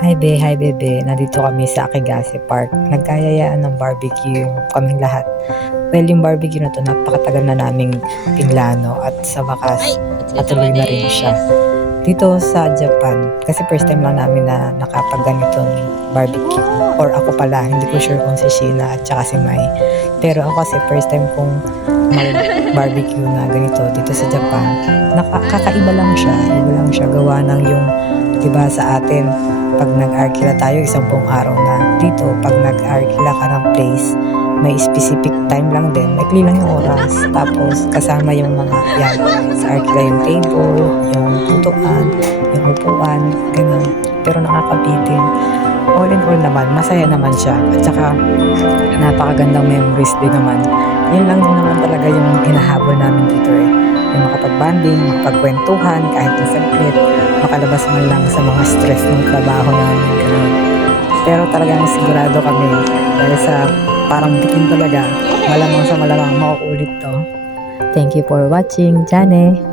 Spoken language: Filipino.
Hi bebe. Nandito kami sa Akigase Park. Nagkayayaan ng barbecue yung kaming lahat. Well, yung barbecue na to, napakatagal na naming pinlano at sa wakas, natuloy na rin siya. Dito sa Japan, kasi first time lang namin na nakapagganitong barbecue. Or ako pala, hindi ko sure kung si Sheena at saka si Mai. Pero ako kasi first time kong mag-barbecue na ganito dito sa Japan. Nakakaiba lang siya. Iba lang siya gawa ng yung, diba sa atin, pag nag-arkila tayo, isang buong araw na. Dito, pag nag-arkila ka ng place, may specific time lang din. Maikli lang yung oras. Tapos, kasama yung mga, yan, sa arkila yung table, yung tutuan, yung upuan, ganun. Pero nakakabitin. All in all naman, masaya naman siya. At saka, napakagandang memories din naman. Yun lang din naman talaga yung hinahabol namin dito eh. Yung makapag-banding, makapagkwentuhan, kahit na saglit, makalabas man lang sa mga stress ng trabaho namin. Ganun. Pero talagang sigurado kami, dahil sa parang bitin talaga, malamang sa malamang mauulit to. Thank you for watching, Jane!